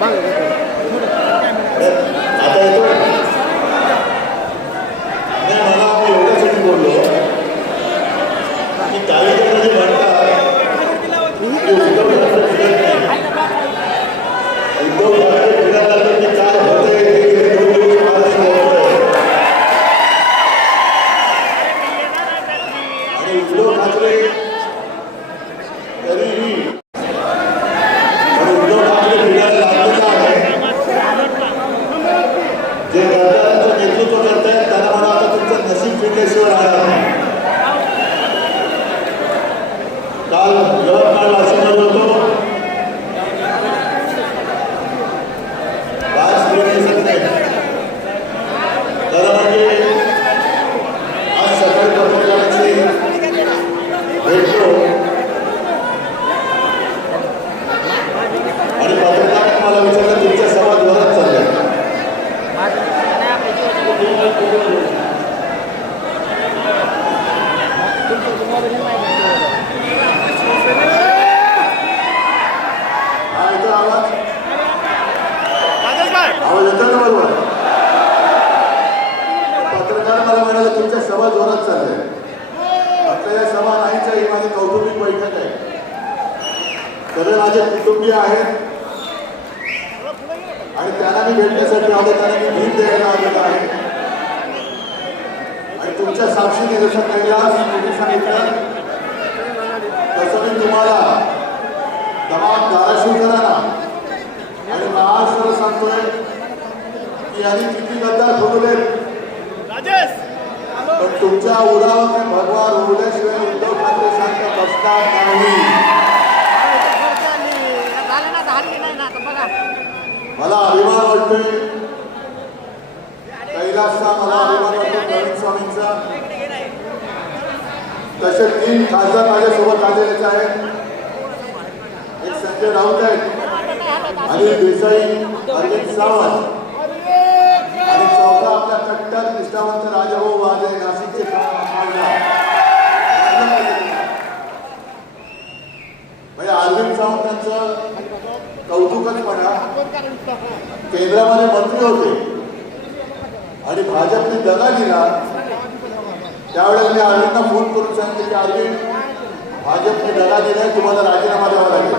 आता येतो मला एवढ्यासाठी बोललो की कार्यक्रमाचे म्हणतात उद्धव ठाकरे फिरत नाही. उद्धव ठाकरे फिरत आलं की काय होतंय दोन दिवस महाराष्ट्र आणि उद्धव ठाकरे तरीही उद्धव ठाकरे फिरायला लागलेला आहे. जे गद्दारांचं नेतृत्व करतायत त्यांना मला आता तुमचं नशीब फिरल्याशिवाय राहणार नाही. काल यवतमाळ वाशिममध्ये होतो. आज दिसत नाही. खरं म्हणजे आज सकाळी पत्रकारांशी भेटलो आणि पत्रकारांनी मला विचारलं तुमच्या सभा जोरात चालल्या. आवाज येतो ना बरोबर. पत्रकार मला म्हणाले तुमच्या सभा जोरात चालल्या. आपल्या या सभा नाहीच्या ही माझी कौटुंबिक बैठक आहे. सगळे माझे कुटुंबीय आहेत आणि त्यांना मी भेटण्यासाठी आलो. त्यांना मी भेट द्यायला आलेलो आहे आणि तुमच्या साक्षीने जसं कैलास मोदी सांगितलं तसं मी तुम्हाला तमाम धाराशिव करा आणि महाराष्ट्राला सांगतोय की यांनी किती गद्दार फुगलेत पण तुमच्या उरावर भगवान उडल्याशिवाय उद्धव ठाकरे सांगता बसणार नाही. मला अभिमान वाटतोय कैलासचा, मला अभिमान वाटतो प्रवीण स्वामींचा. तसे 3 खासदार माझ्यासोबत आलेलेच आहेत. एक संजय राऊत आहेत, अनिल देसाई, अरविंद सावंत आणि चौथा आपला कट्टर निष्ठावंत राजाभाऊ वाजे नाशिकचे म्हणजे अरविंद सावंतांचं कौतुकच म्हणा. केंद्रामध्ये मंत्री होते आणि भाजपने दगा दिला. त्यावेळेला मी अरविंदला फोन करून सांगितले की अरविंद भाजपने दगा दिलाय, तुम्हाला राजीनामा द्यावा लागेल.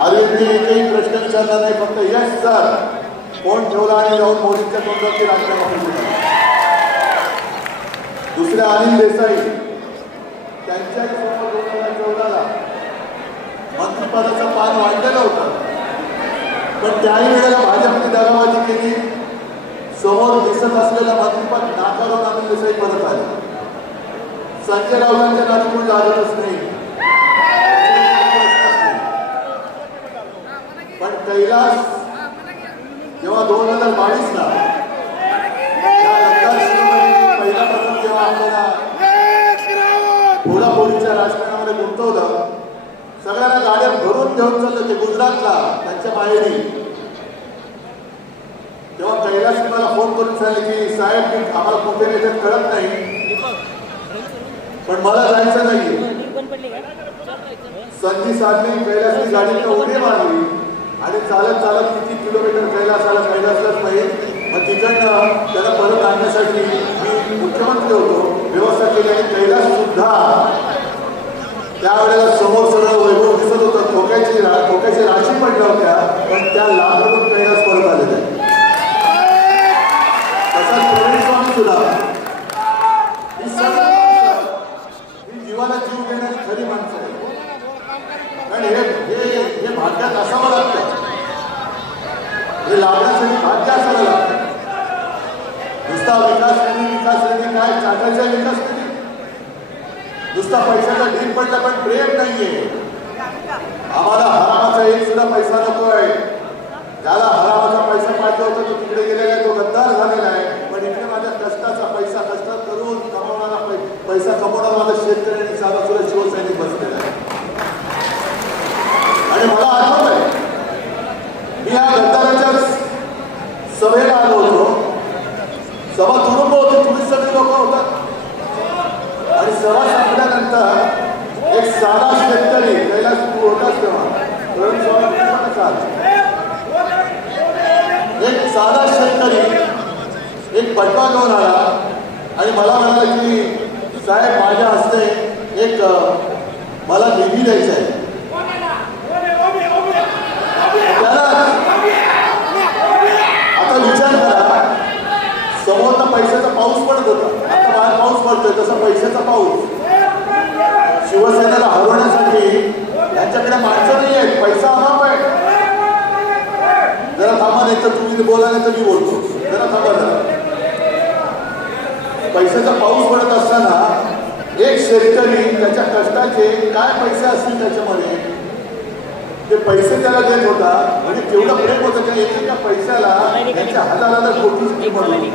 अरविंदने एकही प्रश्न विचारला नाही, फक्त यस सर फोन ठेवला आणि जाऊन मोदींच्या तोंडावरती राजीनामा केला. दुसऱ्या अनिल देसाई त्यांच्या 2014ला मंत्रिपदाचं पान वाढलेलं होतं पण त्याही वेळेला भाजपने दगाबाजी केली. समोर दिसत असलेला मंत्रिपद नाकारून अनिल देसाई परत आले. संजय राऊतांच्या नाटकून लागतच नाही. पण कैलास जेव्हा 2022ला पहिल्यापासून जेव्हा आपल्याला फोडाफोडीच्या राजकारणामध्ये गुंतवलं, सगळ्यांना गाड्या भरून घेऊन चाललं ते गुजरातला त्यांच्या माहेरी. तेव्हा कैलासने मला फोन करून सांगितले की साहेब मी आम्हाला कुठे याच्यात कळत नाही पण मला जायचं नाही. संधी साधली, कैलासने गाडीला उडी मारली आणि चालत चालत किती किलोमीटर कैलासाला कैलासलाच पाहिजे. मग तिकडनं त्याला परत आणण्यासाठी मी मुख्यमंत्री होतो, व्यवस्था केली आणि कैलास सुद्धा त्यावेळेला समोर सगळं वैभव दिसत होतं. ठोक्याची राशी पडल्या होत्या पण त्या लांबून कैलास परत आलेले. तसाच प्रवीण स्वामी सुद्धा ही जीवाला जीव देणारी खरी माणसं आहे. कारण हे भाग्यात असावं लागतं, हे लाभण्यासाठी भाग्य असावं लागतं. नुसता विकास निधी काय चाकायचा विकास निधी, नुसता पैशाचा ढीग पडला पण प्रेम नाहीये. आम्हाला हरामाचा एक सुद्धा पैसा नको आहे. ज्याला हरामाचा पैसा पाहिजे होता तो तिकडे गेलेला आहे, तो गद्दार झालेला आहे. पण इकडे माझ्या कष्टाचा पैसा कष्टात करून कमवणारा पैसा कमवणारा माझा शेतकरी आणि साधा सुद्धा शिवसैनिक बसलेला आहे. आणि मला आठवत आहे मी या गद्दाराच्या सभेला आलो होतो. सभा तुरुंब होती, तुम्ही सगळे लोक होतात आणि सभा संपल्यानंतर एक साधा शेतकरी कैलास होताच तेव्हा प्रवीण स्वामी शेतकरी एक पटवा घेऊन आला आणि मला म्हणाला की साहेब माझ्या हस्ते एक मला निधी द्यायचा आहे. आता विचार करा, समोरचा पैशाचा पाऊस पडत होता, आता बाहेर पाऊस पडतोय, तसा पैशाचा पाऊस. शिवसेनेला हरवण्यासाठी यांच्याकडे माणसं नाही आहेत, पैसा अभाव आहे. जरा थांबा, नाही तर तुम्ही बोला, नाही तर मी बोलतो. जरा थांबा जरा. पैशाचा पाऊस पडत असताना एक शेतकरी त्याच्या कष्टाचे काय पैसे असतील त्याच्यामध्ये ते पैसे त्याला देत होता. म्हणजे केवढं प्रेम होतं त्या एका पैशाला, त्यांच्या हजाराला कोटीची किंमत होती.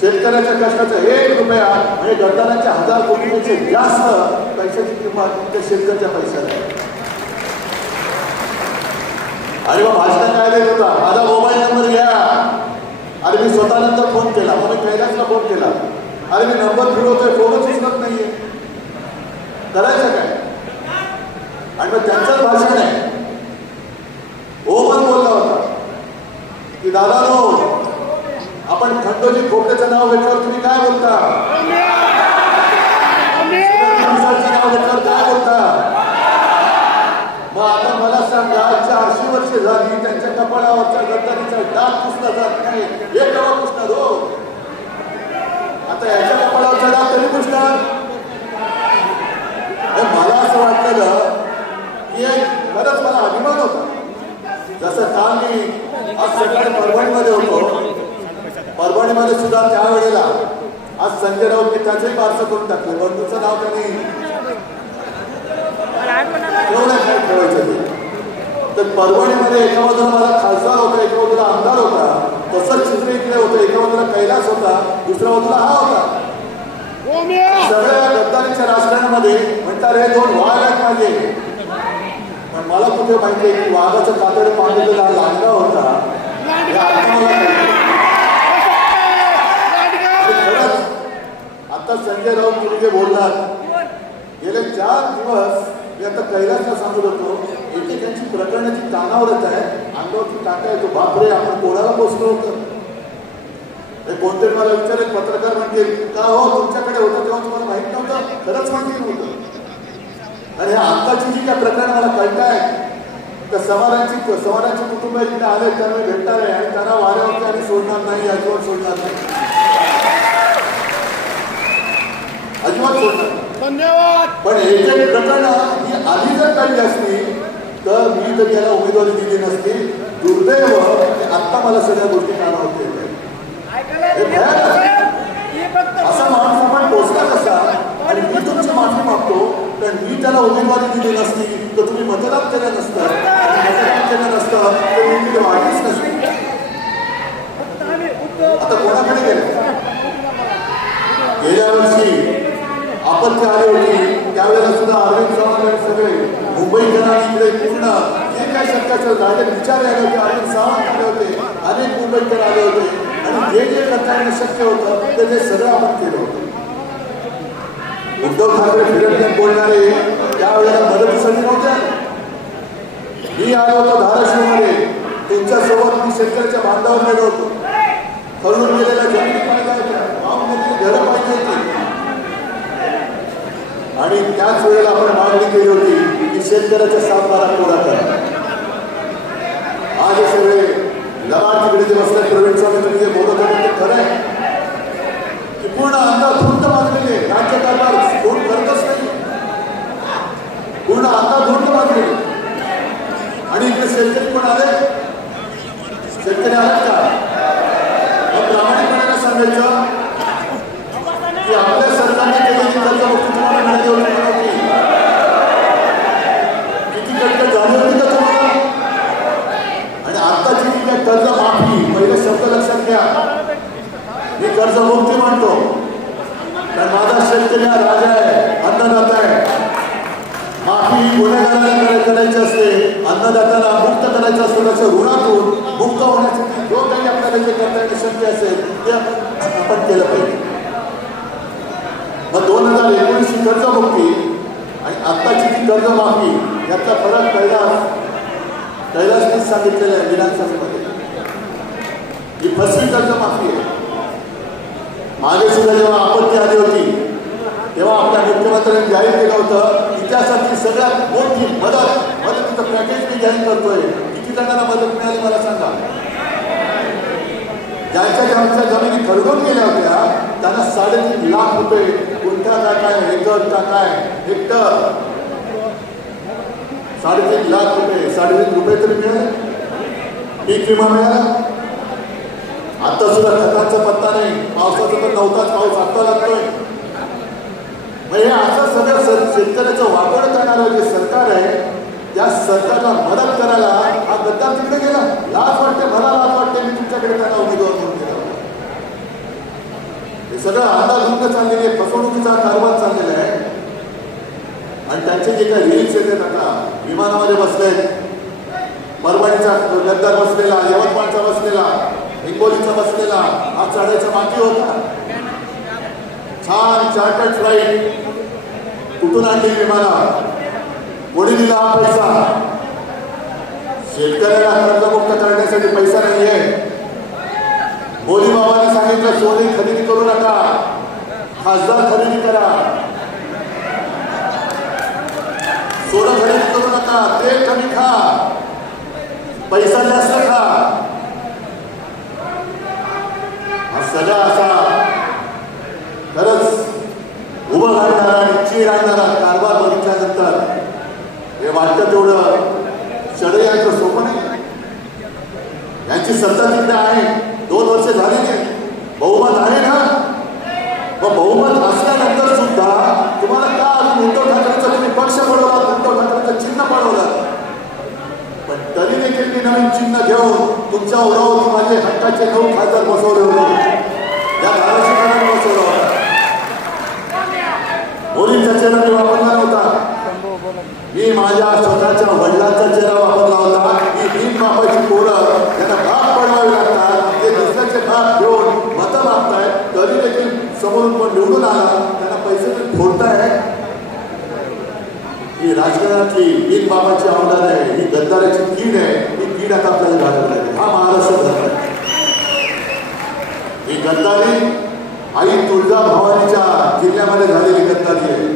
शेतकऱ्याच्या कष्टाचा 1 रुपया म्हणजे गद्दारांच्या 1000 कोटीपेक्षा जास्त पैशाची किंमत त्या शेतकऱ्याच्या पैशाला आहे. अरे बा भाषण काय देत होता, माझा मोबाईल नंबर घ्या. अरे मी स्वतः नंतर फोन केला, मग मी कैलासला फोन केला. अरे मी नंबर फिरवतोय, फोनच उचलत नाहीये, करायचं काय? आणि मग त्यांचंच भाषण आहे. ओमन बोलला होता की दादा नो, आपण खंडोजी खोपड्याचं नाव घेतल्यावर तुम्ही काय बोलता, नाव घेतल्यावर काय बोलता. मग आता मला सांगा, 400 वर्ष झाली त्यांच्या कपाळावरच्या गद्दारीचा डाग पुसला जात नाही, हे केव्हा पुसणार हो? आता याच्या कपाळावरचा डाग कधी पुसणार? मला असं वाटलं की खरंच मला अभिमान होता. जसं काल मी आज सकाळी परभणीमध्ये होतो, परभणीमध्ये सुद्धा त्यावेळेला आज संजय राऊत त्याचंही बारसं करून टाकलं. बंधूचं नाव त्यांनी एवढं काय ठेवायचं ते. तर परभणीमध्ये एका बाजूला मला खासदार होता, एका बाजूला आमदार होता, तसंच चित्र इकडे होतं, एका बाजूला कैलास होता, दुसऱ्या बाजूला हा होता. सगळ्या गद्दारीच्या राजकारणामध्ये म्हणतात हे 2 वाघ आहेत माझे. पण मला कुठे माहिती आहे की वाघाचं कातड पांढरलेला लांडगा होता. आता संजय राऊत तुम्ही जे बोललात, गेले 4 दिवस मी आता कैलासला सांगत होतो, एकेकांची प्रकरणाची कानावर येत आहे, अंगावरती टाका येतो, बापरे आपण कोणाला पोचलो होतं. कोणतरी मला विचारेल, पत्रकार म्हणतील का हो तुमच्याकडे होतं तेव्हा तुम्हाला माहित नव्हतं? खरंच म्हणतील होतं. आणि आत्ताची जी काय प्रकरण मला कळताय, तर समाजांची कुटुंब तिथे आले, त्यांना भेटणार आहे आणि त्यांना वाऱ्यावरती आणि सोडणार नाही, अजिबात सोडणार नाही, अजिबात सोडणार. धन्यवाद. पण एक प्रकरण ही आधी जर काढली असती तर मी तर याला उमेदवारी दिली नसती. दुर्दैव आत्ता मला सगळ्या गोष्टी कानावर येत. असा माणूस आपण पोचला कसा? आणि मी तुमची माफी मागतो, कारण मी त्याला उमेदवारी दिली नसती तर तुम्ही मतदान केलं नसतं, मतदान केलं नसतं तर मी तिथे वाढलीच नसती. आता कोणाकडे गेलं? गेल्या वर्षी आपत्ती आली होती, त्यावेळेला सुद्धा अरविंद सावंत सगळे मुंबईकरांनी इकडे पूर्ण जे काय शक्याचं झाले विचार आले होते, अरविंद सावंत आले होते, अनेक मुंबईकर आले होते आणि जे जे करता येणं शक्य होतं ते सगळं आपण केलं होतं. उद्धव ठाकरे फिरत बोलणारे त्यावेळेला मदतीसाठी नव्हत्या. मी आलो होतो धाराशिवमध्ये, तुमच्यासोबत मी शेतकऱ्याच्या बांधावर गेलो होतो. खरडून गेलेल्या जमिनी पाहिल्या होत्या, भावमध्ये घरं पाहिजे होती आणि त्याच वेळेला आपण मागणी केली होती की शेतकऱ्याच्या 7-12 कोरा करा. आज हे सगळे लबाड तिकडे जे बसले प्रवीण स्वामी तुम्ही जे बोलत होते ते खरं आहे की पूर्ण अंधाधुंद बांधलेले राज्य कारभार कोण करतच नाही, पूर्ण अंधाधुंद बांधलेले. आणि इकडे शेतकरी पण आले, शेतकरी आले का? मग प्रामाणिकपणे सांगायचं की आपल्या सरकारने केलेली कर्जमुक्ती तुम्हाला मिळाली होती, किती टक्के झाली होती का तुम्हाला? आणि आताची जी काय कर्जमाफी, पहिले शब्द लक्षात घ्या, मी कर्जमुक्ती म्हणतो कारण माझा शेतकरी हा राजा आहे, अन्नदाता आहे. माफी ही गुन्हेगाराला करायची असते, अन्नदात्याला मुक्त करायचं असतं. त्याच्या ऋणातून मुक्त होण्यासाठी जो काही आपल्याला जे करता येणं शक्य असेल ते आपण केलं पाहिजे. मग 2019 ची कर्जमुक्ती आणि आत्ताची जी कर्जमाफी याचा फरक कैलासने सांगितलेला आहे विधानसभेमध्ये. ही फसवी कर्जमाफी आहे. मागे सुद्धा जेव्हा आपत्ती आली होती तेव्हा आपल्या मुख्यमंत्र्यांनी जाहीर केलं होतं इतिहासातली सगळ्यात मोठी मदतीचं पॅकेज मी जाहीर करतोय. किती जणांना मदत मिळाली मला सांगा. ज्यांच्या जमिनी खरडून गेल्या होत्या त्यांना 3.5 लाख रुपये गुंठा का काय एकर का काय हेक्टर 3.5 लाख रुपये 3.5 रुपये तरी मिळाले. पीक विमा मिळाला. आता सुद्धा खतांचा पत्ता नाही. पावसाचा तर नव्हताच पाऊस आता लागतोय. हे असं सगळं शेतकऱ्याचं वापर करणारं जे सरकार आहे त्या सरकारला मदत करायला हा गद्दार तिकडे गेला. लाज वाटते मला लाज वाटते मी तुमच्याकडे त्यांना उमेदवार म्हणून केला. हे सगळं अंदाधुंद चाललेली आहे. फसवणुकीचा कारभार चाललेला आहे. आणि त्यांचे जे काही रील्स येतात आता विमानामध्ये बसले परभणीचा गद्दार बसलेला यवतमाळचा बसलेला हिंगोलीचा बसलेला हा चढायचा माती होता. छान चार्टर्ड फ्लाईट कुठून आणली विमाना कोणी दिला हा पैसा. शेतकऱ्याला कर्जमुक्त करण्यासाठी पैसा नाहीये. मोदी बाबांनी सांगितलं सोने खरेदी करू नका खासदार खरेदी करा. सोनं खरेदी करू नका तेल कमी खा पैसा जास्त खा. हा सगळा असा खरंच उभं राहणारा आणि चीड आणणारा कारभार बघितल्यानंतर हे वाटतं तेवढं षडयंत्र सोपं नाही. यांची सत्ता तिकडे आहे. 2 वर्ष झाली नाही. बहुमत आहे ना. मग बहुमत असल्यानंतर सुद्धा तुम्हाला का अजून उद्धव ठाकरेंचा तुम्ही पक्ष पडवला उद्धव ठाकरेंचं चिन्ह पडवलं. पण तरी देखील मी नवीन चिन्ह घेऊन तुमच्या ओरावर माझे हक्काचे 9 खासदार बसवले होते. या धाराशिवकरांनी बसवलं होतं. मोदींचा चेहरा मी वापरला नव्हता. मी माझ्या स्वतःच्या वडिलांचा चेहरा वापरला होता. ही 3 बापाची पोरं त्यांना भाग पडवावे लागतात. ते दुसऱ्याचे भाग घेऊन मतं मागतायत तरी देखील समोरून पण निवडून आला त्यांना पैसे फोडताय. ही राजकारणातली 3 बाबाची आवडत आहे. ही गद्दाराची कीड आहे. ही कीड आता आपल्याला घालवत आहे. हा महाराष्ट्र धर्म आहे. ही गद्दारी आई तुळजा भवानीच्या जिल्ह्यामध्ये झालेली गद्दारी आहे.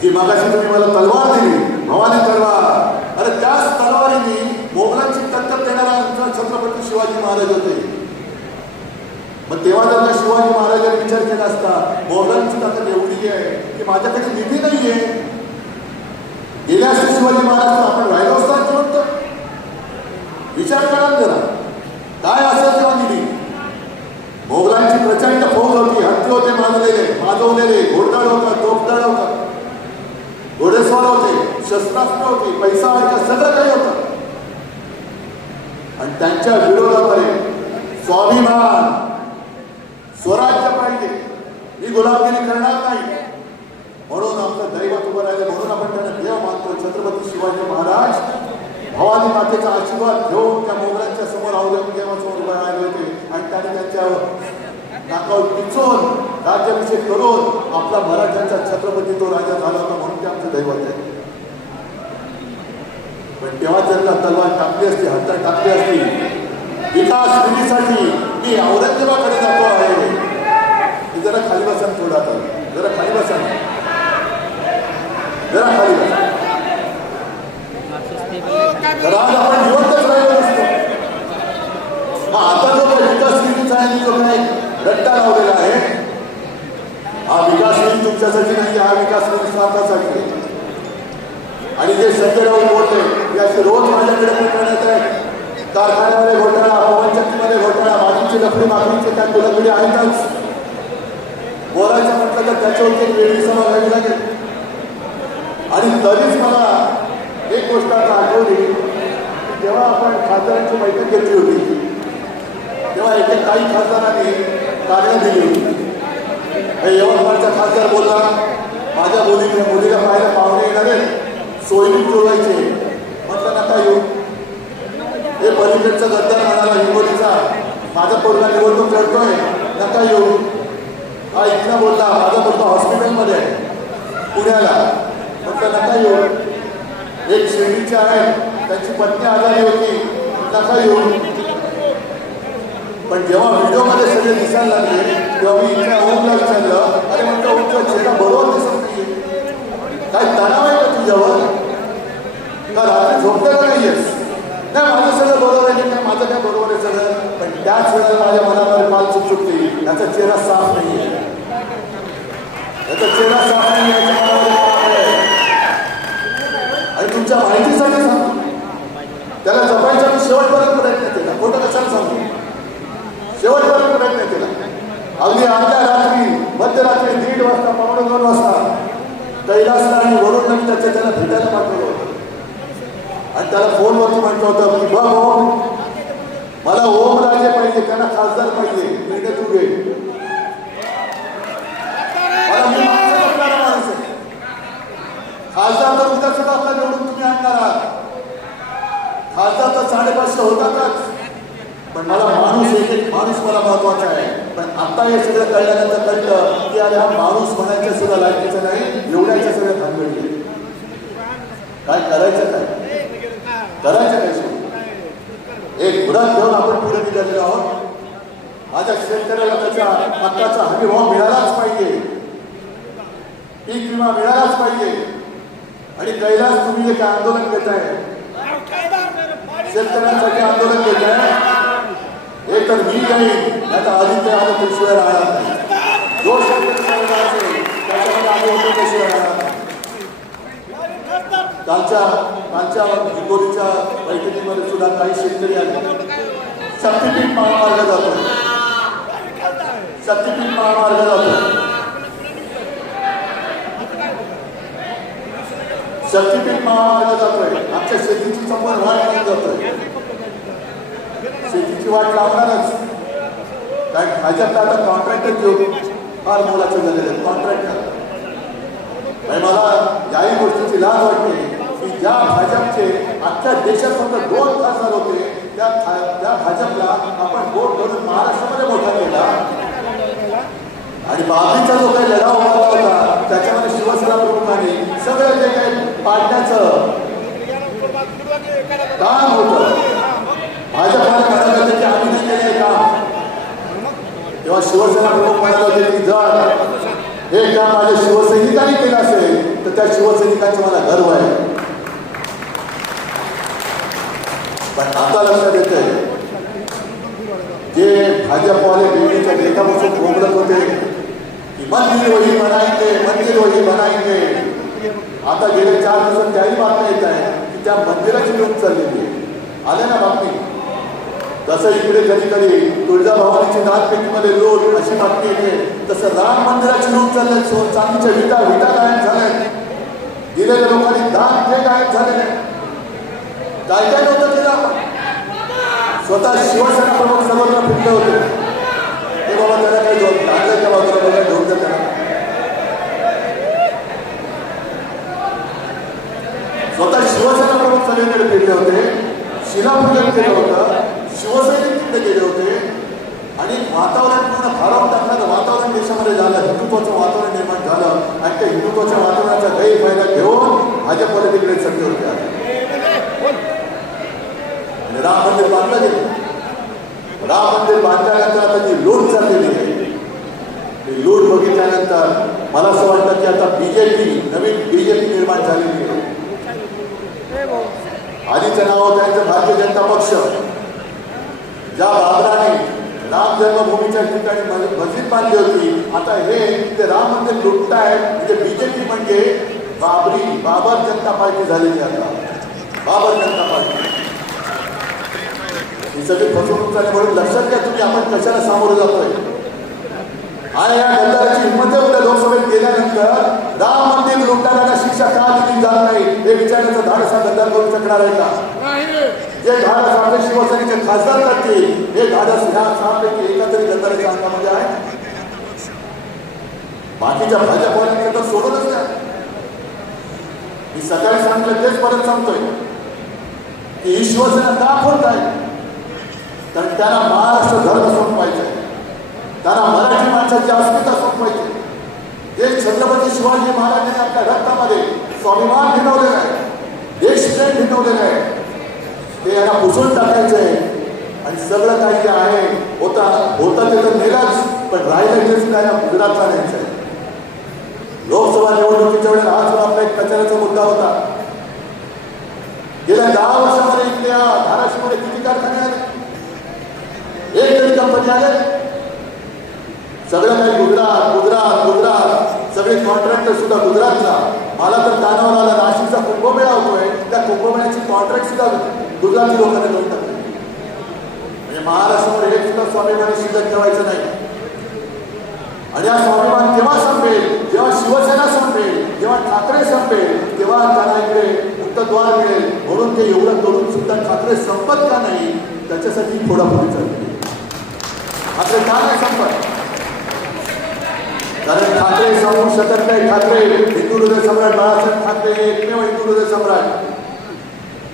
जी मागाशी तुम्ही मला तलवार दिली भवानी तलवार अरे त्याच तलवारीने मोगलांची टक्कर देणारा छत्रपती शिवाजी महाराज होते. मग तेव्हा जर शिवाजी महाराजांनी विचार केला असता मोगलांची ताकद एवढी आहे की माझ्याकडे निधी नाहीये गेल्या असते शिवाजी महाराज आपण राहिलो असता जिवंत. विचार करा जरा काय असेल तेव्हा निधी. मोगलांची प्रचंड फौज होती. हत्ती होते माजवलेले घोडदळ होता तोफदळ होता घोडेस्वार होते शस्त्रास्त्र होती पैसा आहे सगळं काही होतं. आणि त्यांच्या विरोधामध्ये स्वाभिमान स्वराज्य पाहिजे. मी गुलामगिरी करणार नाही म्हणून आपलं दैवत उभं राहिलं. म्हणून आपण त्यांना देव मानतो. छत्रपती शिवाजी महाराज भवानी मातेचा आशीर्वाद घेऊन त्या मोगलांच्या समोर औरंगजेबासमोर उभे राहिले होते. आणि त्याने त्यांच्या नाकावर पिचून राज्याभिषेक करून आपला मराठ्यांचा छत्रपती तो राजा झाला होता. म्हणून ते आमचं दैवत आहे. पण तेव्हा जर का तलवार टाकली असती हत्या टाकली असती विकास निधीसाठी मी औरंगजेबाकडे जातो आहे. जरा खाली बसा थोडा तर जरा खाली बसा जरा खाली बसा. तर आज आपण जिवंतच राहिलो नसतो. मग आता जो विकास निधीचा आहे जो काही रट्टा लावलेला आहे हा विकास निधी तुमच्यासाठी नाही. हा विकास निधी स्वार्थासाठी. आणि जे संजय राऊत बोलते ते असे रोज माझ्याकडे करण्यात आहे. कारखान्यामध्ये घोटाळा पवनचक्कीमध्ये घोटाळा माझीची लफडी मागणीचे त्या कुलकडी आहेतच. बोलायचं म्हटलं तर त्याच्यावरती एक वेगळी सभा घ्यावी लागेल. आणि तरीच मला एक गोष्ट आता आठवली. जेव्हा आपण खासदारांची बैठक घेतली होती तेव्हा काही खासदारांनी कागद दिली होती. यवतमाळचा खासदार बोलला माझ्या मुलीला पाहायला पाहुणे येणार आहेत सोयीने जुळवायचे. म्हटलं नका येऊ. हे पलीकडचा गद्दार म्हणाला हिंगोलीचा माझा पोरगा निवडणूक लढतोय नका येऊ. हा इथला बोलला माझा पोरगा हॉस्पिटलमध्ये आहे पुण्याला म्हटलं नका येऊ. एक शिर्डीचे आहे त्यांची पत्नी आजारी होती नका येऊ. पण जेव्हा व्हिडिओमध्ये सगळे दिसायला लागले तेव्हा मी इथल्या ओमला विचारलं, अरे म्हणतो ओमचा चेहरा बरोबर दिसत नाहीये, काय तणाव आहे का तुझ्यावर, का रात्री झोपलेला नाहीयेस? नाही माझं सगळं बरोबर आहे, नाही माझं काय बरोबर आहे सगळं, पण त्याच वेळेला माझ्या मनावर काल चूक सुटली, त्याचा चेहरा साफ नाहीये, त्याचा चेहरा साफ नाही आणि तुमच्या माहितीसाठी सांगतो, त्याला जपायचा मी शेवटपर्यंत प्रयत्न केला, खोटं कशाला सांगू, शेवटपर्यंत प्रयत्न केला. अगदी अर्ध्या रात्री मध्यरात्री 1:30 वाजता 1:15 वाजता कैलासला आणि वरून मी त्याला भेटायला पाठवलं होतं आणि त्याला फोनवरती म्हटलं होतं की बघ ओम, मला ओमराजे पाहिजे, त्यांना खासदार पाहिजे, मिळते तू घे, मला मी माणूस आहे, खासदार तर उद्या सुद्धा आपला निवडून तुम्ही आणणार आहात, खासदार तर 550 होतातच, पण मला माणूस एक माणूस मला महत्वाचा आहे. पण आता हे सगळं कळल्यानंतर कळलं की अरे हा माणूस म्हणायचं सुद्धा लायकीचं नाही, एवढ्याच्या सगळं भानगडी, काय करायचं, काय करायचं काय सुरू एक मुराद घेऊन आपण पुढे निघालेलो आहोत. माझ्या शेतकऱ्याला त्याच्या हक्काचा हमी भाव मिळालाच पाहिजे, पीक विमा मिळालाच पाहिजे. आणि कैलास तुम्ही जे काय आंदोलन घेत आहे, शेतकऱ्यांसाठी आंदोलन घेत आहे, एक तर मी येईन त्याचा आदित्य आलं त्याशिवाय राहणार नाही, जो शेतकरी असेल त्याच्यामध्ये आम्ही होतो त्याशिवाय राहणार नाही. कालच्या हिंगोलीच्या बैठकीमध्ये सुद्धा काही शेतकरी आले, शक्तीपीठ महामार्ग जातो, शक्तीपीठ महामार्ग जातो, शक्तीपीठ महामार्ग जातोय, आमच्या शेतीची संपूर्ण वाट लावून जातोय, शेतीची वाट लावणारच, कारण भाजपला आता कॉन्ट्रॅक्टर घेऊन फार मोलाचे झालेले आहेत, कॉन्ट्रॅक्टर. मला याही गोष्टीची लाज वाटते की ज्या भाजपचे अख्ख्या देशात फक्त 2 खासदार होते, त्या भाजपला आपण वोट करून महाराष्ट्रामध्ये मोठा केला आणि बाकीचा जो काही लढा उभा होता त्याच्यामध्ये शिवसेना प्रमुखांनी सगळं जे काही पाडण्याचं काम होतं, भाजपला म्हणाले होते की आम्ही नाही केले काम, तेव्हा शिवसेना प्रमुख म्हणाले होते की जर हे काम माझ्या शिवसैनिकांनी केलं असेल तर त्या शिवसैनिकांचा मला गर्व आहे. पण आता लक्षात येतंय जे भाजपवाले दिल्लीच्या गेटापासून बोलत होते की मंदिर वही बनाएंगे, मंदिर वही बनाएंगे, आता गेले 4 दिवसात त्याही बातम्या येत आहे की त्या मंदिराची लूट चाललेली आहे. आले ना बातमी, जसं इकडे कधी कधी तुळजाभवानीची नागपेटीमध्ये लूट अशी बातमी येते, तसं राम मंदिराची लूट चालले, चांदीच्या विटा गायब झाल्या, दिलेल्या लोकांनी दान ते गायब झालेले, काय काय नव्हतं केलं आपण. स्वतः शिवसेना प्रमुख सर्वत्र फिरले होते, ते बाबा त्याला काही लागल्याच्या बाजूला बघा घेऊन जात त्याला, स्वतः शिवसेना प्रमुख सगळीकडे फिरले होते, शिलापूजन केलं होतं, शिवसैनिक तिकडे गेले होते आणि वातावरण पूर्ण भारावून टाकण्याचं वातावरण देशामध्ये झालं, हिंदुत्वाचं वातावरण निर्माण झालं आणि त्या हिंदुत्वाच्या वातावरणाचा गैरफायदा घेऊन भाजपवाले तिकडे सत्तेवरती आले आणि राम मंदिर बांधलं गेलं. राम मंदिर बांधल्यानंतर आता जी लूट चाललेली आहे, ती लूट बघितल्यानंतर मला असं वाटतं की आता नवीन बीजेपी निर्माण झालेली आहे. आधीचं नाव त्यांचं भारतीय जनता पक्ष, ज्या बाबराने राम जन्मभूमीच्या ठिकाणी मस्जिद बांधली होती, आता हे ते राम मंदिर लुटतायत, म्हणजे बीजेपी म्हणजे बाबर जनता पार्टी झालेली. आता बाबर जनता पार्टी ही सगळी फसवणूक झाली. म्हणून लक्षात घ्या तुम्ही आपण कशाला सामोरं जातोय. आणि या गद्दाराची हिंमत उद्या लोकसभेत गेल्यानंतर राम मंदिर लुटणाऱ्यांना शिक्षा का दिली जात नाही हे विचारण्याचा धाडस हा गद्दार करू शकणार आहे का? जे धाडस आपले शिवसेनेचे खासदार करतील हे धाडस ह्या 6 पैकी एका तरी गद्दाराच्या अंगामध्ये आहे. बाकीच्या भाजपवाल्यांचं तर सोडूनच नाही. मी सकाळी सांगितलं तेच परत सांगतोय की ही शिवसेना का खोट आहे, कारण त्यांना महाराष्ट्र धर्म सोडवायचं, त्यांना मराठी माणसाची अस्मिता सोडवायची. जे छत्रपती शिवाजी महाराजांनी आपल्या रक्तामध्ये स्वाभिमान भिनवलेला आहे, देशप्रेम भिनवलेला आहे, ते यांना पुसून टाकायचं आहे आणि सगळं काही जे आहे होता ते तर नेलाच, पण राहिलं हे सुद्धा या गुजरातचा न्यायचं आहे. लोकसभा निवडणुकीच्या वेळेला हा सुद्धा आपला एक प्रचाराचा मुद्दा होता. गेल्या 10 वर्षामध्ये इथल्या धाराशिवमध्ये किती कारखाने आले? एक तरी कंपनी आले? सगळं काही गुजरात सगळे कॉन्ट्रॅक्टर सुद्धा गुजरातला. मला तर कानावर आला नाशिकचा कुंभमेळा होतोय, त्या कुंभमेळ्याची कॉन्ट्रॅक्ट सुद्धा गुजराती लोकांनी घेऊन टाकली. म्हणजे महाराष्ट्रावर हे सुद्धा स्वाभिमानी शिल्लक ठेवायचं नाही. आणि हा स्वाभिमान केव्हा संपेल? जेव्हा शिवसेना संपेल, जेव्हा ठाकरे संपेल, तेव्हा त्यांना इकडे मुक्तद्वार मिळेल. म्हणून ते एवढं करून सुद्धा ठाकरे संपत का नाही त्याच्यासाठी फोडाफोडी चालली. ठाकरे का नाही संपत? कारण ठाकरे संपू शकत नाही. ठाकरे हिंदू हृदय सम्राट बाळासाहेब ठाकरे एकमेव हिंदू हृदय सम्राट.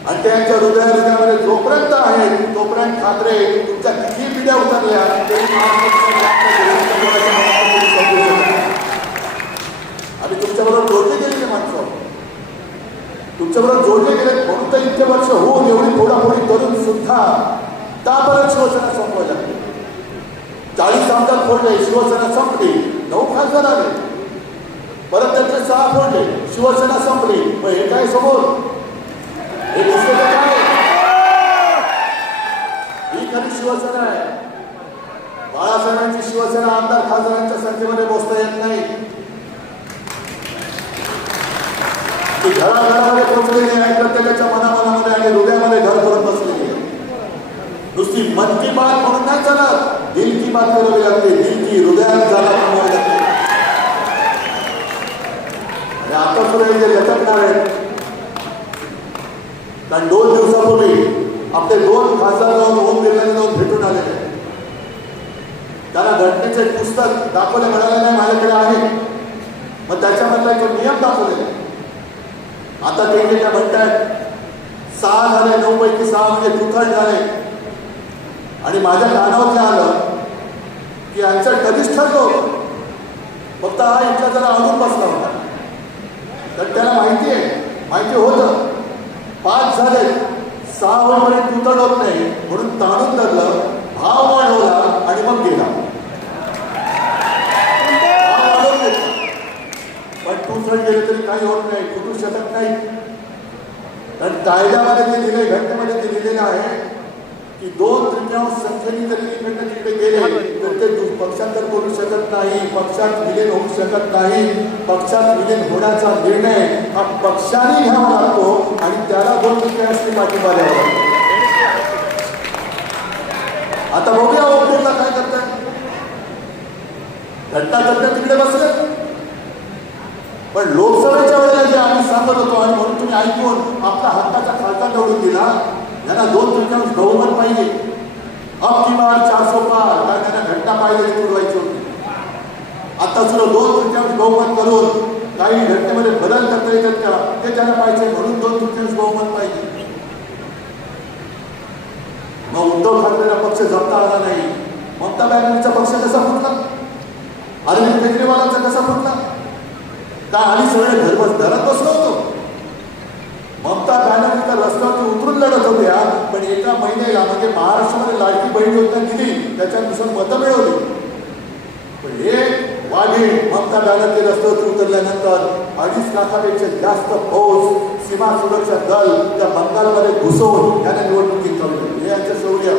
आणि त्यांच्या हृदयामध्ये जोपर्यंत आहे तोपर्यंत ठाकरे तुमच्या किती पिढ्या उतरल्या आणि तुमच्याबरोबर जोडले गेलेले माणसं, तुमच्याबरोबर जोडले गेले. म्हणून तर इतके वर्ष होऊन एवढी फोडाफोडी करून सुद्धा का परत शिवसेना संपवायला लागली? 40 आमदार फोडले, शिवसेना संपली. 9 खासदार आले, परत त्यांचे 6 फोडले, शिवसेना संपली. मग हे काय समोर? हे दुसरे काय? ही खरी शिवसेना आहे. बाळासाहेबांची शिवसेना आमदार खासदारांच्या संख्येमध्ये मोजता येत नाही. ती घराघरामध्ये पोहोचलेली आहे, प्रत्येकाच्या मनामध्ये आणि हृदयामध्ये घर करत बसलेली आहे. नुसती मन की बात म्हणून नाही चालत, दिल की बात करावी लागते. दिल की हृदयात जागा बनवावी लागते. आणि आता सुद्धा जे लटकणार आहेत, कारण 2 दिवसापूर्वी आपले 2 खासदार जाऊन ओम बिर्लाने जाऊन भेटून आलेले. त्यांना घटनेचे पुस्तक दाखवले, मिळाले नाही, माझ्याकडे आहे. मग त्याच्यामधला एक नियम दाखवले. आता ते काय म्हणतात 6 झाले, 9 पैकी 6 म्हणजे दुथट झाले. आणि माझ्या कानावर काय आलं की यांचं कधीच ठरलं होतं, फक्त हा इथला जरा अडून बसला होता. तर त्याला माहिती होतं 5 झाले, 6 वरपर्यंत तुटत होत नाही म्हणून ताणून धरलं, भाव वाढवला आणि मग गेला. पण तुटत गेले तरी काही होत नाही, तुटू शकत नाही. कारण कायद्यामध्ये जे दिले, घटनेमध्ये जे दिलेलं आहे की 2/3 संख्येने जरी इकडनं तिकडे गेले तर ते पक्षांतर करू शकत नाही, पक्षात विलीन होऊ शकत नाही. पक्षात विलीन होण्याचा निर्णय हा पक्षाने घ्यावा लागतो आणि त्याला 2/3 पाठिंबा द्यावा लागतो. आता बघूया ओपनिंगला काय करतात. घटना घडल्या तिकडे बसले, पण लोकसभेच्या वेळेला जे आम्ही सांगत होतो आणि म्हणून तुम्ही ऐकून आपला हक्काचा खालचा निवडून दिला. यांना 2/3 बहुमत पाहिजे. अब की बार 400 पार, कारण त्यांना घटना पाहिजे पुरवायची होती. आता सुद्धा 2/3 बहुमत करून काही घटनेमध्ये बदल करता येतात का ते त्यांना पाहिजे, म्हणून 2/3 बहुमत पाहिजे. मग उद्धव ठाकरेला पक्ष जपता आला नाही. ममता बॅनर्जीचा पक्ष कसा फुटला? अरविंद केजरीवालांचा कसा फुटला? का आम्ही सगळे घरात बसलो होतो? ममता बॅनर्जी तर रस्त्यावरती उतरून लढत होत्या, पण एका महिन्याला म्हणजे महाराष्ट्रामध्ये लाडकी बहीण योजना दिली, त्याच्यानुसार मतं मिळवली. पण हे वाढे ममता बॅनर्जी रस्त्यावरती उतरल्यानंतर 2.5 लाखापेक्षा जास्त फौज, सीमा सुरक्षा दल त्या बंगालमध्ये घुसवून त्यांना निवडणूक जिंकवली. हे यांचं शौर्य.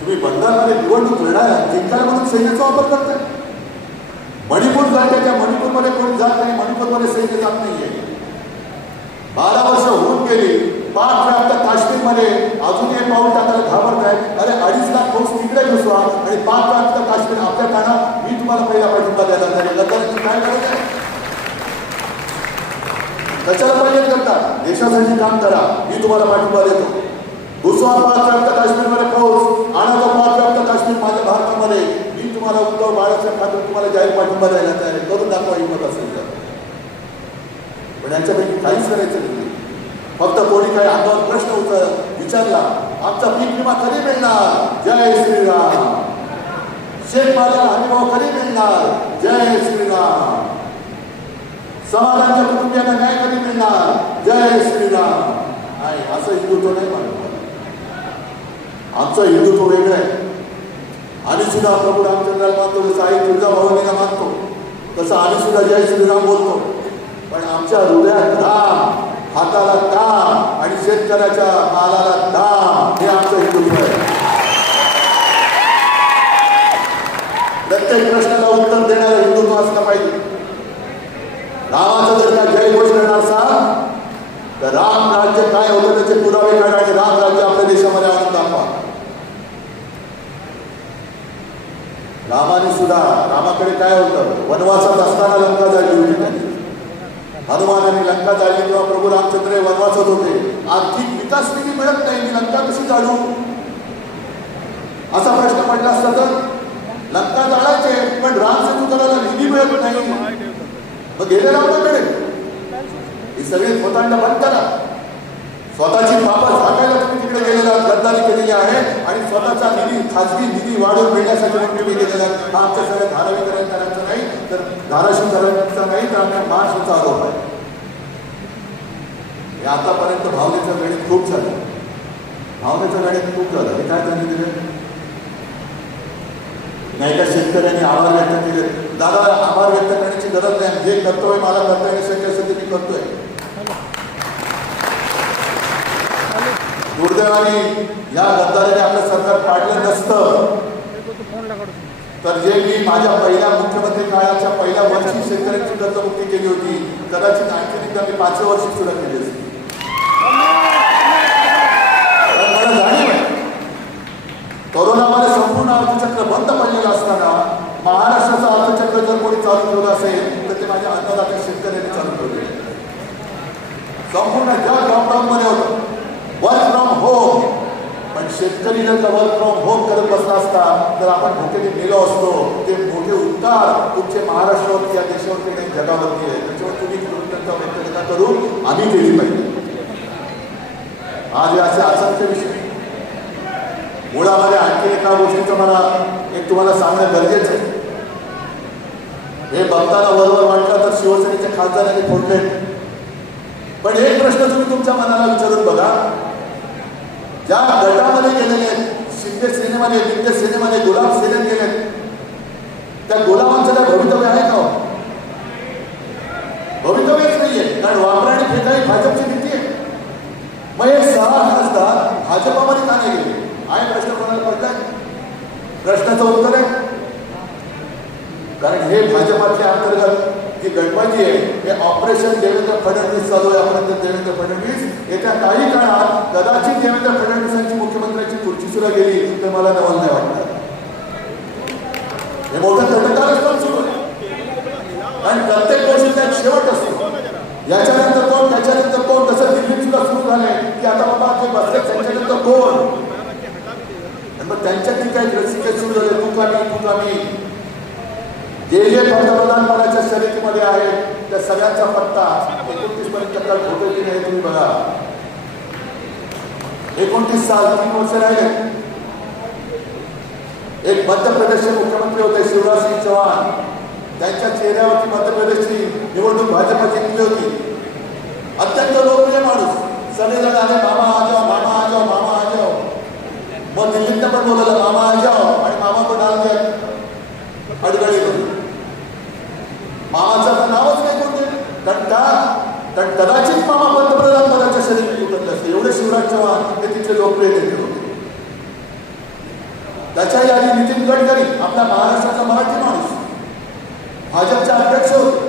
तुम्ही बंगालमध्ये निवडणूक लढायला जिंकायला म्हणून सैन्याचा वापर करताय. मणिपूर जाते, त्या मणिपूरमध्ये कोणी जात नाही, मणिपूरमध्ये सैन्य जात नाहीये. 12 वर्ष होऊन गेली. पाकव्याप्त काश्मीरमध्ये अजून एक पाऊल टाकायला घाबरत आहे. अरे 2.5 लाख फौज तिकडे घुसवा आणि पाकव्याप्त काश्मीर आपल्या कानात मी तुम्हाला पहिला पाठिंबा द्यायला नाही. गद्दारांची काय करायचं? कशाला पाहिजे करता? देशासाठी काम करा, मी तुम्हाला पाठिंबा देतो. घुसवा पाकव्याप्त काश्मीरमध्ये फौज, आणा तो पाकव्याप्त काश्मीर माझ्या भारतामध्ये. मी तुम्हाला उद्धव बाळासाहेब ठाकरे तुम्हाला जाहीर पाठिंबा द्यायला तयार आहे. करून दाखवा हिंमत असेल तर. पण यांच्यापैकी काहीच करायचं नाही. फक्त कोणी काही अंगावर प्रश्न विचारला, आमचा पीक विमा कधी मिळणार? जय श्रीराम. शेतमालाला हमीभाव कधी मिळणार? जय श्रीराम. समाजाच्या कुटुंबियांना न्याय कधी मिळणार? जय श्रीराम. नाही, असं हिंदुत्व नाही मानलं. आमचं हिंदुत्व वेगळं आहे. आम्ही सुद्धा प्रभू रामचंद्राला मानतो, जसं आई तुळजाभवानीला मानतो, तसं आम्ही सुद्धा जय श्रीराम बोलतो. पण आमच्या हृदयात राम, हाताला काम आणि शेतकऱ्याच्या मालाला दाम, हे आमचं हिंदुत्व आहे. प्रत्येक प्रश्नाला उत्तर देणारं हिंदुत्व असलं पाहिजे. रामाचं जर का जय घोष करणार असाल तर राम राज्य काय होतं त्याचे पुरावे काढा आणि राम राज्य आपल्या देशामध्ये आणून दाखवा. रामाने सुद्धा, रामाकडे काय होतं, वनवासात असताना लंका जाळली होती त्यांनी. हनुमानाने लंका जाळली तेव्हा प्रभू रामचंद्र हे वनवासात होते. आर्थिक विकास निधी मिळत नाही, मी लंका कशी जाळू असा प्रश्न पडला असता तर लंका जाळायचे, पण राम सेतू करायला निधी मिळत नाही. मग गेले रामाकडे. ही सगळी खोतांड बंद करा. स्वतःची पापं झाकायला तुम्ही तिकडे गेलेला गद्दारी केलेली आहे आणि स्वतःचा निधी, खाजगी निधी वाढवून मिळण्यासाठी म्हणून तुम्ही गेलेला. हा आमच्या सगळ्या धारावीकरण करायचं नाही, तर धाराशिव करायचा नाही, तर आमच्या महाराष्ट्राचा आरोप आहे. हे आतापर्यंत भावनेचं गणित खूप झालं. भावनेचं गणित खूप झालं. हे काय त्यांनी दिले नाही का? शेतकऱ्यांनी आभार व्यक्त केले. दादा, आभार व्यक्त करण्याची गरज नाही. जे कर्तव्य मला करता येणं शक्य असेल ते मी करतोय. दुर्दैवाने या गद्दाराने आपलं सरकार पाडलं नसतं तर जे मी माझ्या पहिल्या मुख्यमंत्री काळाच्या पहिल्या वर्षी शेतकऱ्यांची कर्जमुक्ती केली होती, कदाचित आणखी एकदा मी 5व्या वर्षी सुद्धा केली असती. मला जाणीव आहे, कोरोनामध्ये संपूर्ण अर्थचक्र बंद पडलेलं असताना महाराष्ट्राचं अर्थचक्र जर कोणी चालू ठेवलं असेल तर ते माझ्या अन्नदाते शेतकऱ्यांनी चालू ठेवले. संपूर्ण जग लॉकडाऊन मध्ये होतं, वर्क फ्रॉम होम. पण शेतकरी जर का वर्क फ्रॉम होम करत बसला असता तर आपण भुकेने गेलो असतो. ते मोठे उपकार तुमचे महाराष्ट्रावरती, या देशावरती नाही, जगावरती आहे. त्याच्यावर तुम्ही कृतज्ञता व्यक्त करू आम्ही केली पाहिजे. आज असे असंख्य विषय. मुळामध्ये आणखी एका गोष्टीचं मला एक तुम्हाला सांगणं गरजेचं आहे. हे बघताना वरवर वाटलं तर शिवसेनेच्या खासदारांनी फोडले. पण एक प्रश्न तुम्ही तुमच्या मनाला विचारून बघा, ज्या गटामध्ये गेलेले, शिंदे सेनेमध्ये, लिंगे सेनेमध्ये, गुलाम सेनेत गेले, त्या गुलामांचं काय भवितव्य आहे का? भवितव्यच नाहीये. कारण वापरा आणि फेकाई भाजपची नीती आहे. मग हे 6 खासदार भाजपामध्ये का नाही गेले? आहे प्रश्न कोणाला पडलाय? प्रश्नाचं उत्तर आहे कारण हे भाजपाच्या अंतर्गत जी गटबाजी आहे, हे ऑपरेशन देवेंद्र फडणवीस चालू आहे. आपण देवेंद्र फडणवीस येत्या काही काळात कदाचित देवेंद्र फडणवीसांची मुख्यमंत्र्यांची खुर्ची सुद्धा गेली तर मला नवल नाही वाटणार. हे मोठं तटकारस्थान सुरू आहे आणि प्रत्येक गोष्टीचा एक शेवट असतो. याच्यानंतर कोण, त्याच्यानंतर कोण, तसं दिल्लीत सुद्धा सुरू झालंय की आता बाबा ते बसले त्यांच्यानंतर कोण. मग त्यांच्यातील काही रसिके सुरू झाले, तू कामी. जे पंतप्रधान पदाच्या शर्यतीमध्ये आहे त्या सगळ्यांचा पत्ता 29 पर्यंत कट होतो की नाही तुम्ही बघा. 29 साल, 3 वर्ष राहिले. एक मध्य प्रदेशचे मुख्यमंत्री होते शिवराज सिंग चौहान. त्यांच्या चेहऱ्यावरती मध्य प्रदेशची निवडणूक भाजप जिंकली होती. अत्यंत लोकप्रिय माणूस. सगळेजण आले, मामा आ जाओ, मामा आ जाओ, मामा आ जाओ. मग दिल्लीत पण बोलवलं मामा आ जाओ आणि मामा पण आले अडगळी होती. मामाचं तर नावच नाही कोणते. कारण कदाचित मामा पंतप्रधान पदाच्या शर्यतीत उतरले असते. एवढे शिवराज चौहान हे तिथे लोकप्रिय नेते होते. त्याच्याही आधी नितीन गडकरी, आपल्या महाराष्ट्राचा मराठी माणूस, भाजपचे अध्यक्ष होते.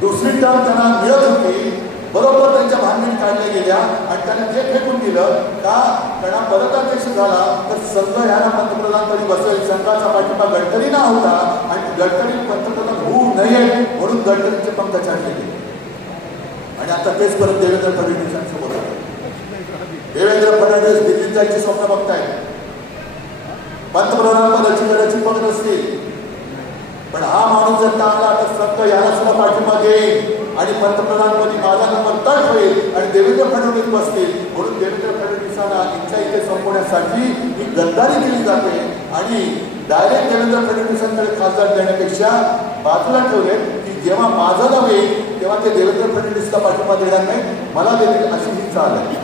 दुसरी टर्म त्यांना मिळत होती, बरोबर त्यांच्या भानगडी काढल्या गेल्या आणि त्यांना जे फेकून दिलं का त्यांना परत अध्यक्ष झाला तर संघ ह्याला पंतप्रधानपदी बसवेल. संघाचा पाठिंबा गडकरींना होता आणि गडकरी पंतप्रधान होऊ नये म्हणून गडकरींचे पंख छाडले गेले. आणि आता तेच परत देवेंद्र फडणवीसांसमोर आहे. देवेंद्र फडणवीस दिल्लीत जायची स्वप्न बघताय. पंतप्रधान पदाची गरज पण नसते. पण हा माणूस जर टाकला तर संघ याला सुद्धा पाठिंबा देईल आणि पंतप्रधानपदी माझा नंबर तट होईल आणि देवेंद्र फडणवीस बसतील. म्हणून देवेंद्र फडणवीसांना इच्छा इथे संपवण्यासाठी ही गद्दारी केली जाते आणि डायरेक्ट देवेंद्र फडणवीसांकडे खासदार देण्यापेक्षा बाजूला ठेवले की जेव्हा माझं नाव येईल तेव्हा ते देवेंद्र फडणवीसला पाठिंबा देणार नाही, मला देतील, अशी ही चाल आहे.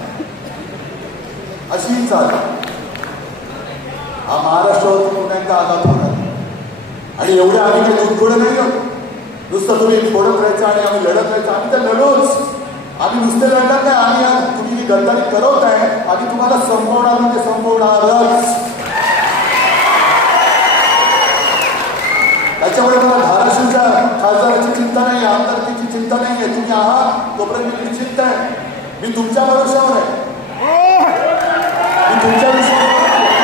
अशी ही चाल. हा महाराष्ट्रावरती पुन्हा एकदा आघात होणार. आणि एवढे आम्ही काही दुधखोडे नाही आहोत. नुसतं तुम्ही फोडत राहायचं आणि आम्ही लढत राहायचं. आम्ही तर लढूच. आम्ही नुसते लढणार नाही. आम्ही तुम्ही जी गद्दारी करवत आहे आम्ही तुम्हाला संपवणार म्हणजे संपवणारच. त्याच्यामुळे मला धाराशिवच्या खासदाराची चिंता नाही, आमदारकीची चिंता नाही आहे. तुम्ही आहात तोपर्यंत मी निश्चित आहे. मी तुमच्या भरोशावर आहे. मी तुमच्या विश्वासावर आहे.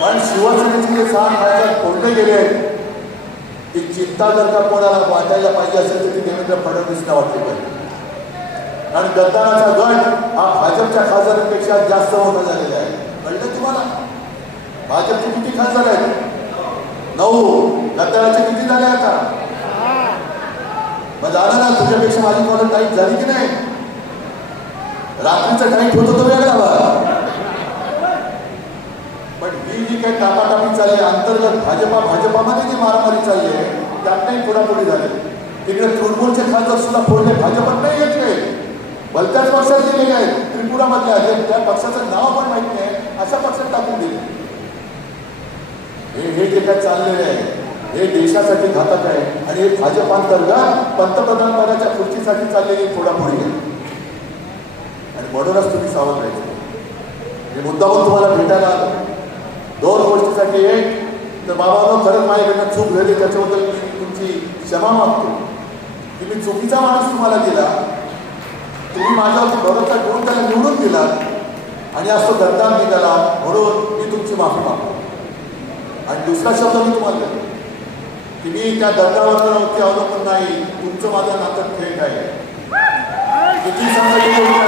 पण शिवसेनेचे जे 6 खासदार कोणते गेले आहेत ती चिंता जर का कोणाला वाटायला पाहिजे असेल तर ती देवेंद्र फडणवीसला वाटली पाहिजे. आणि गद्दाराचा गट हा भाजपच्या खासदारांपेक्षा जास्त मोठा झालेला आहे. कळलं तुम्हाला? भाजपचे किती खासदार आहेत? 9. गद्दाराचे किती झाले आता? मग झालं ना. तुझ्यापेक्षा माझी कॉलेज टाईट झाली की नाही? रात्रीचा टाईट होतो तो वेगळा बा. पण ही जी काही टापाटापी चालली अंतर्गत भाजपामध्ये जी मारामारी चालली आहे त्यातही पुढापुढी झाली. तिकडे तृणमूलचे खासदार सुद्धा फोडले. भाजपात नाही घेतले, भलत्याच पक्षात दिलेले आहेत. त्रिपुरामधल्या त्या पक्षाचं नाव पण माहित नाही अशा पक्षात टाकून दिले. हे जे काय चाललेले आहे हे देशासाठी घातक आहे. आणि हे भाजपांतर्गत पंतप्रधान पदाच्या खुर्चीसाठी चाललेली पुढापुढी आहे. आणि म्हणूनच तुम्ही सावध राहायचं. हे मुद्दाहून तुम्हाला भेटायला आलं 2 गोष्टीसाठी. एक तर बाबांनो खरंच माझ्याकडनं चूक झाली त्याच्याबद्दल मी तुमची क्षमा मागतो की मी चुकीचा माणूस तुम्हाला दिला. तुम्ही माझ्यावरती भरोसा ठेवून त्याला निवडून दिला आणि असं गद्दार निघाला म्हणून मी तुमची माफी मागतो. आणि दुसरा शब्द मी तुम्हाला देतो की मी त्या गद्दारावरती अवलंबून नाही. तुमचं माझं नातं थेट आहे. किती संघटना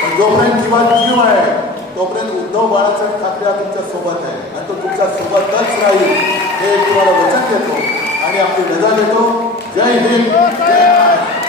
पण जोपर्यंत जीव आहे तोपर्यंत उद्धव बाळासाहेब ठाकरे तुमच्या सोबत आहे आणि तो तुमच्या सोबतच राहील हे तुम्हाला वचन देतो आणि आपली रजा देतो. जय हिंद, जय महाराष्ट्र.